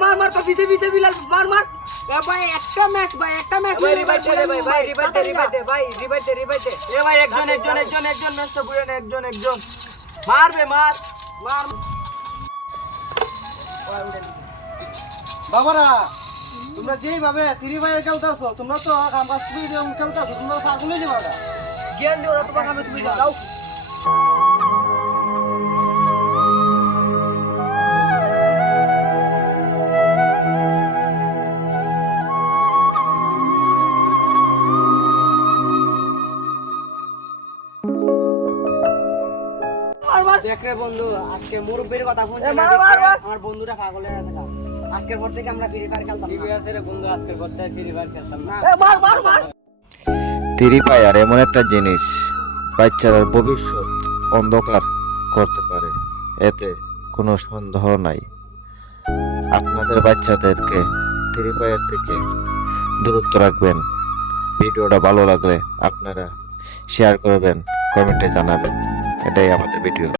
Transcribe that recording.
मार मार तो पीछे पीछे बिलाल मार मार भाई একটা ম্যাচ ভাই রিভাইভ দে ভাই রিভাইভ দে এ ভাই একজন ম্যাচ তো বুঝে না একজন মার বে মার বাবারা তোমরা যেইভাবে থ্রি ভাইয়ের খেলতেছো তোমরা তো আমরা তুমি যেমন খেলতেছো তোমরা পাগলে যাবা জ্ঞান দিও না তোমাকে আমি তুমি যাও দেখ রে বন্ধু আজকে মুরব্বির কথা ফোন ছিল আমার বন্ধুরা পাগল হয়ে গেছে আজকের পর থেকে আমরা ফ্রি ফায়ার খেলতাম ঠিক আছে রে বন্ধু আজকের পর থেকে ফ্রি ফায়ার খেলতাম না মার মার মার ফ্রি ফায়ার এমন একটা জিনিস বাচ্চারা ভবিষ্যৎ অন্ধকার করতে পারে, এতে কোনো সন্দেহ নাই। আপনাদের বাচ্চাদেরকে ফ্রি ফায়ার থেকে দূরত্ব রাখবেন। ভিডিওটা ভালো লাগলে আপনারা শেয়ার করবেন, কমেন্টে জানাবেন। এটাই আমাদের ভিডিও।